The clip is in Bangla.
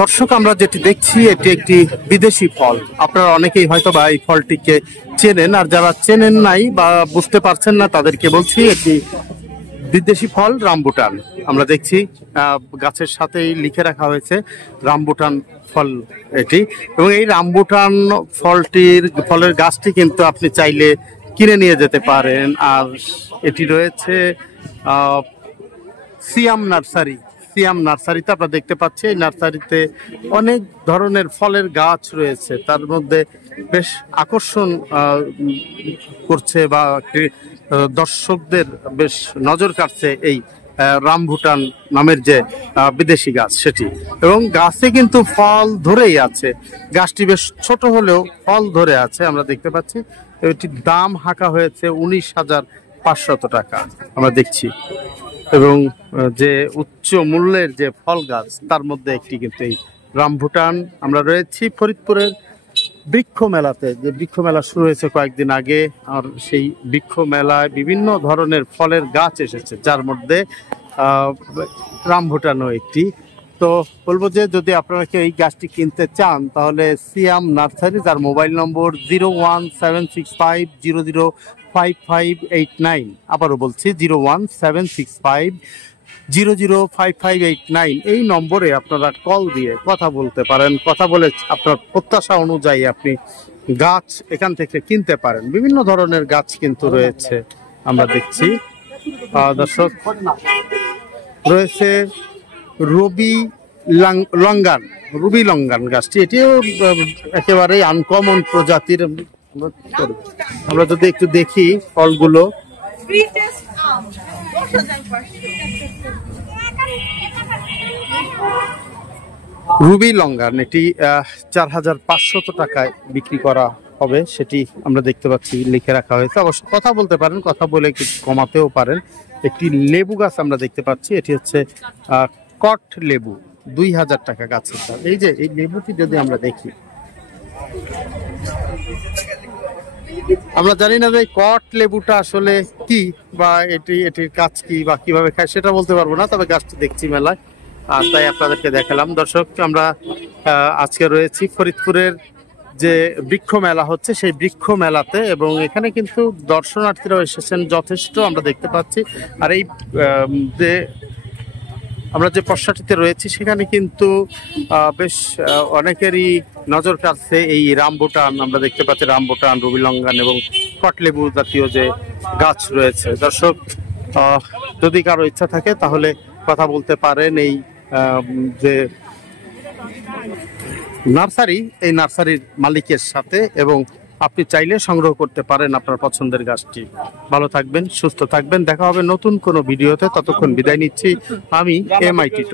দর্শক, আমরা যেটি দেখছি এটি একটি বিদেশি ফল। আপনারা অনেকেই হয়তো বা এই ফলটিকে চেনেন, আর যারা চেনেন নাই বা বুঝতে পারছেন না তাদেরকে বলছি এটি বিদেশি ফল রামবুটান। আমরা দেখছি গাছের সাথেই লিখে রাখা হয়েছে রামবুটান ফল এটি, এবং এই রামবুটান ফলের গাছটি কিন্তু আপনি চাইলে কিনে নিয়ে যেতে পারেন। আর এটি রয়েছে সিয়াম নার্সারিতে আপনারা দেখতে পাচ্ছি। এই নার্সারিতে অনেক ধরনের ফলের গাছ রয়েছে, তার মধ্যে বেশ আকর্ষণ করছে বা দর্শকদের বেশ নজর কাটছে এই রামবুটান নামের যে বিদেশি গাছ সেটি, এবং গাছে কিন্তু ফল ধরেই আছে। গাছটি বেশ ছোট হলেও ফল ধরে আছে আমরা দেখতে পাচ্ছি। এটির দাম হাঁকা হয়েছে 19,500 টাকা আমরা দেখছি, এবং যে উচ্চ মূল্যের যে ফল গাছ তার মধ্যে একটি কিন্তু এই রামবুটান। আমরা রয়েছি ফরিদপুরের বৃক্ষ মেলাতে, যে বৃক্ষ মেলা শুরু হয়েছে কয়েকদিন আগে, আর সেই বৃক্ষ মেলায় বিভিন্ন ধরনের ফলের গাছ এসেছে, যার মধ্যে রামবুটানও একটি। তো বলবো যে যদি আপনারা কেউ এই গাছটি কিনতে চান তাহলে সিয়াম নার্সারি, যার মোবাইল নম্বর 01765005589। আবারও বলছি 01765005589। এই নম্বরে আপনারা কল দিয়ে কথা বলতে পারেন। কথা বলে আপনার প্রত্যাশা অনুযায়ী আপনি গাছ এখান থেকে কিনতে পারেন। বিভিন্ন ধরনের গাছ কিন্তু রয়েছে আমরা দেখছি। দর্শক, রয়েছে রুবি লঙ্গান গাছটি, এটিও একেবারে আনকমন প্রজাতির। আমরা যদি একটু দেখি ফলগুলো, রুবি লঙ্গান, এটি 4,500 টাকায় বিক্রি করা হবে, সেটি আমরা দেখতে পাচ্ছি লিখে রাখা হয়েছে। অবশ্য কথা বলতে পারেন, কথা বলে কিছু কমাতেও পারেন। একটি লেবু গাছ আমরা দেখতে পাচ্ছি, এটি হচ্ছে কট লেবু, 2,000 টাকা গাছের দাম। এই যে এই লেবুটি যদি আমরা দেখি, আমরা জানি না যে কট লেবুটা আসলে কি, বা এটির কাজ কি বা কিভাবে খায় সেটা বলতে পারবো না, তবে গাছটি দেখছি মেলায়, আর তাই আপনাদেরকে দেখালাম। দর্শক, আমরা আজকে রয়েছি ফরিদপুরের যে বৃক্ষ মেলা হচ্ছে সেই বৃক্ষ মেলাতে, এবং এখানে কিন্তু দর্শনার্থীরাও এসেছেন যথেষ্ট আমরা দেখতে পাচ্ছি। আর এই যে আমরা যে পশ্চাটিতে রয়েছি সেখানে কিন্তু বেশ অনেকেরই নজর কাটছে এই রামবুটান। আমরা দেখতে পাচ্ছি রামবুটান, রুবি লঙ্গান এবং কটলেবু জাতীয় যে গাছ রয়েছে। দর্শক, যদি কারো ইচ্ছা থাকে তাহলে কথা বলতে পারেন এই যে নার্সারি, এই নার্সারির মালিকের সাথে, এবং আপনি চাইলে সংগ্রহ করতে পারেন আপনার পছন্দের গাছটি। ভালো থাকবেন, সুস্থ থাকবেন, দেখা হবে নতুন কোনো ভিডিওতে। ততক্ষণ বিদায় নিচ্ছি আমি MIT2।